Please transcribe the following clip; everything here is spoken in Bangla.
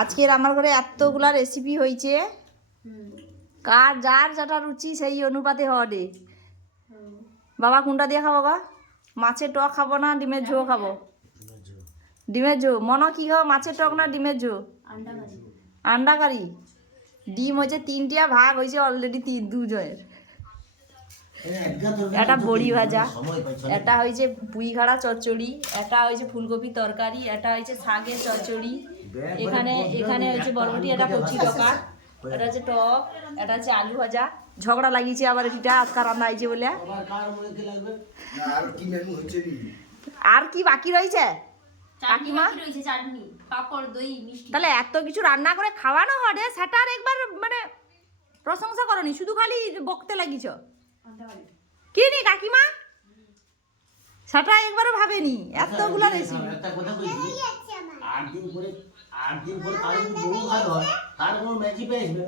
আজকের আমার ঘরে এতগুলা রেসিপি হয়েছে, কার যার যেটা রুচি সেই অনুপাতে হবে। বাবা কোনটা দিয়ে খাবো গা? মাছের টক খাবো না ডিমের ঝোল খাবো? ডিমের ঝোল। মনে কি খাবো, মাছের টক না ডিমের ঝোল? আন্ডা কারি। ডিম হয়েছে 3টা, ভাগ হয়েছে অলরেডি 2জনের। এটা বড়ি ভাজা, এটা হয়েছে পুঁইঘাড়া চচ্চড়ি, এটা হয়েছে ফুলকপি তরকারি, এটা হয়েছে শাকের চচ্চড়ি, এখানে হয়েছে বরবটি, এটা কচি টকা, এটা হচ্ছে টক, এটা হচ্ছে আলু ভাজা। ঝগড়া লাগিয়েছে আবার এটা আজকে রান্না হয়েছে বলে। আর কি বাকি রয়েছে কাকিমা? তাহলে এত কিছু রান্না করে খাওয়ানো হবে, সেটার একবার মানে প্রশংসা করনি, শুধু খালি বকতে লাগিয়েছ। কি নি কাকিমা, সেটা একবারও ভাবেনি এতগুলা রেসিপি। আট দিন পরে তার বহু ভালো হয়, তার কোনো ম্যাজিক আসবে।